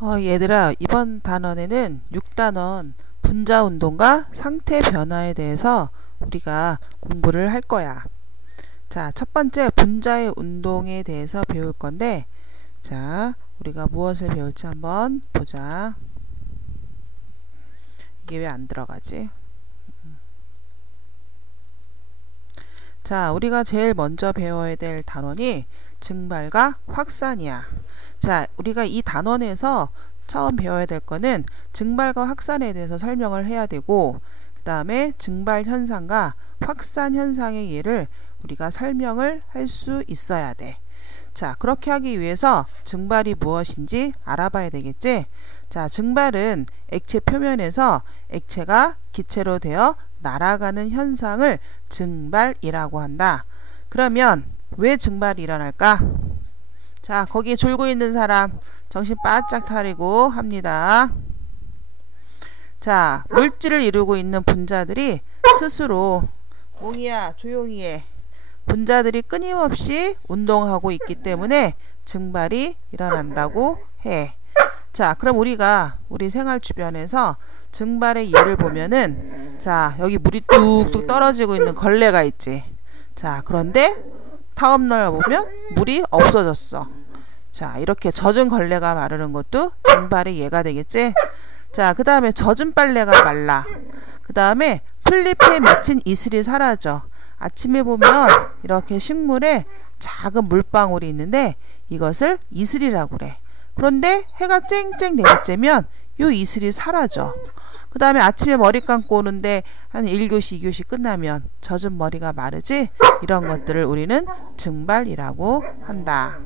얘들아, 이번 단원에는 6단원 분자 운동과 상태 변화에 대해서 우리가 공부를 할 거야. 자, 첫 번째 분자의 운동에 대해서 배울 건데, 자, 우리가 무엇을 배울지 한번 보자. 이게 왜 안 들어가지? 자, 우리가 제일 먼저 배워야 될 단원이 증발과 확산이야. 자, 우리가 이 단원에서 처음 배워야 될 거는 증발과 확산에 대해서 설명을 해야 되고, 그 다음에 증발 현상과 확산 현상의 예를 우리가 설명을 할 수 있어야 돼. 자, 그렇게 하기 위해서 증발이 무엇인지 알아봐야 되겠지? 자, 증발은 액체 표면에서 액체가 기체로 되어 날아가는 현상을 증발이라고 한다. 그러면 왜 증발이 일어날까? 자, 거기 졸고 있는 사람 정신 바짝 차리고 합니다. 자, 물질을 이루고 있는 분자들이 스스로, 몽이야 조용히 해, 분자들이 끊임없이 운동하고 있기 때문에 증발이 일어난다고 해. 자, 그럼 우리가 우리 생활 주변에서 증발의 예를 보면은, 자, 여기 물이 뚝뚝 떨어지고 있는 걸레가 있지. 자, 그런데 다음날 보면 물이 없어졌어. 자, 이렇게 젖은 걸레가 마르는 것도 증발의 예가 되겠지. 자, 그 다음에 젖은 빨래가 말라. 그 다음에 플립에 맺힌 이슬이 사라져. 아침에 보면 이렇게 식물에 작은 물방울이 있는데 이것을 이슬이라고 그래. 그런데 해가 쨍쨍 내리쬐면 요 이슬이 사라져. 그 다음에 아침에 머리 감고 오는데 한 1교시, 2교시 끝나면 젖은 머리가 마르지? 이런 것들을 우리는 증발이라고 한다.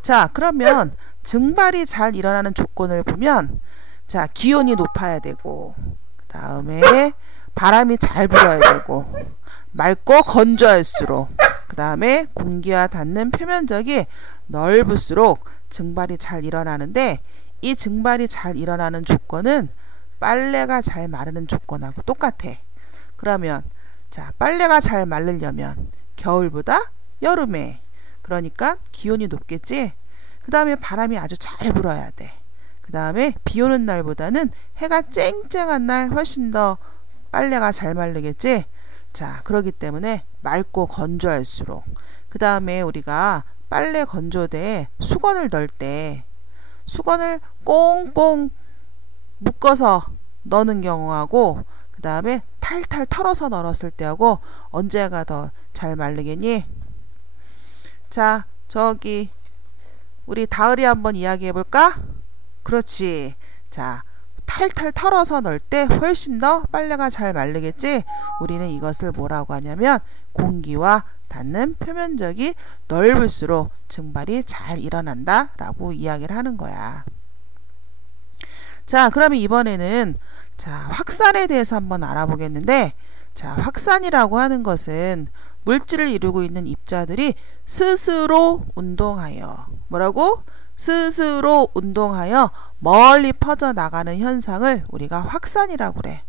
자, 그러면 증발이 잘 일어나는 조건을 보면, 자, 기온이 높아야 되고, 그 다음에 바람이 잘 불어야 되고, 맑고 건조할수록, 그 다음에 공기와 닿는 표면적이 넓을수록 증발이 잘 일어나는데, 이 증발이 잘 일어나는 조건은 빨래가 잘 마르는 조건하고 똑같아. 그러면 자, 빨래가 잘 마르려면 겨울보다 여름에, 그러니까 기온이 높겠지. 그 다음에 바람이 아주 잘 불어야 돼. 그 다음에 비 오는 날보다는 해가 쨍쨍한 날 훨씬 더 빨래가 잘 마르겠지. 자, 그러기 때문에 맑고 건조할수록, 그 다음에 우리가 빨래 건조대에 수건을 넣을 때 수건을 꽁꽁 묶어서 넣는 경우하고, 그 다음에 탈탈 털어서 널었을 때하고 언제가 더 잘 마르겠니? 자, 저기 우리 다을이 한번 이야기해 볼까? 그렇지. 자, 탈탈 털어서 넣을 때 훨씬 더 빨래가 잘 마르겠지? 우리는 이것을 뭐라고 하냐면 공기와 닿는 표면적이 넓을수록 증발이 잘 일어난다 라고 이야기를 하는 거야. 자, 그러면 이번에는 자, 확산에 대해서 한번 알아보겠는데, 자, 확산이라고 하는 것은 물질을 이루고 있는 입자들이 스스로 운동하여, 뭐라고? 스스로 운동하여 멀리 퍼져나가는 현상을 우리가 확산이라고 그래.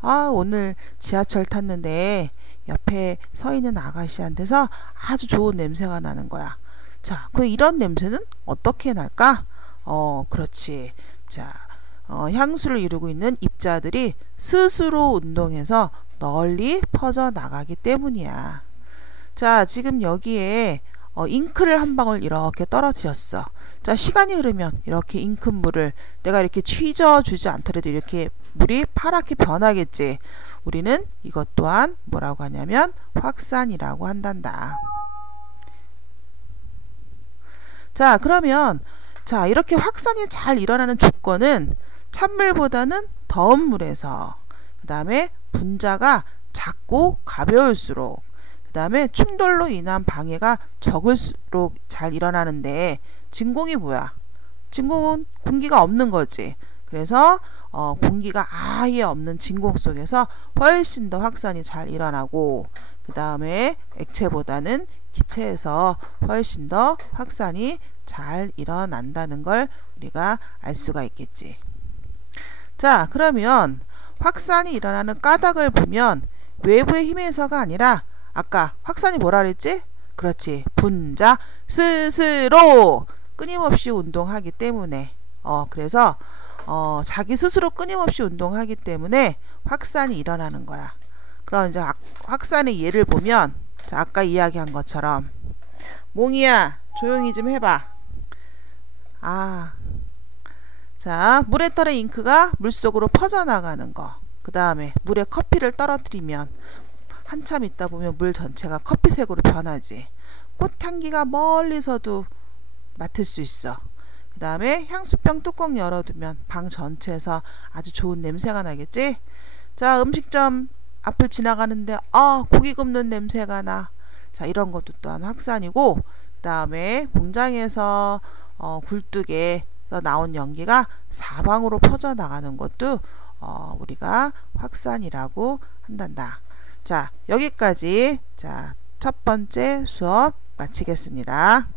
아, 오늘 지하철 탔는데 옆에 서 있는 아가씨한테서 아주 좋은 냄새가 나는 거야. 자, 그 이런 냄새는 어떻게 날까? 그렇지. 자, 향수를 이루고 있는 입자들이 스스로 운동해서 널리 퍼져나가기 때문이야. 자, 지금 여기에 잉크를 한 방울 이렇게 떨어뜨렸어. 자, 시간이 흐르면 이렇게 잉크물을 내가 이렇게 휘저어주지 않더라도 이렇게 물이 파랗게 변하겠지. 우리는 이것 또한 뭐라고 하냐면 확산이라고 한단다. 자, 그러면 자, 이렇게 확산이 잘 일어나는 조건은 찬물보다는 더운 물에서, 그 다음에 분자가 작고 가벼울수록, 그 다음에 충돌로 인한 방해가 적을수록 잘 일어나는데, 진공이 뭐야? 진공은 공기가 없는 거지. 그래서 공기가 아예 없는 진공 속에서 훨씬 더 확산이 잘 일어나고, 그 다음에 액체보다는 기체에서 훨씬 더 확산이 잘 일어난다는 걸 우리가 알 수가 있겠지. 자, 그러면 확산이 일어나는 까닭을 보면 외부의 힘에서가 아니라, 아까 확산이 뭐라 그랬지? 그렇지, 분자 스스로 끊임없이 운동하기 때문에 그래서 자기 스스로 끊임없이 운동하기 때문에 확산이 일어나는 거야. 그럼 이제 확산의 예를 보면, 자, 아까 이야기한 것처럼 몽이야 조용히 좀 해봐. 자, 물에 떨어진 잉크가 물속으로 퍼져나가는 거. 그 다음에 물에 커피를 떨어뜨리면 한참 있다 보면 물 전체가 커피색으로 변하지. 꽃향기가 멀리서도 맡을 수 있어. 그 다음에 향수병 뚜껑 열어두면 방 전체에서 아주 좋은 냄새가 나겠지. 자, 음식점 앞을 지나가는데 고기 굽는 냄새가 나. 자, 이런 것도 또한 확산이고, 그 다음에 공장에서 굴뚝에서 나온 연기가 사방으로 퍼져나가는 것도 우리가 확산이라고 한단다. 자, 여기까지 첫 번째 수업 마치겠습니다.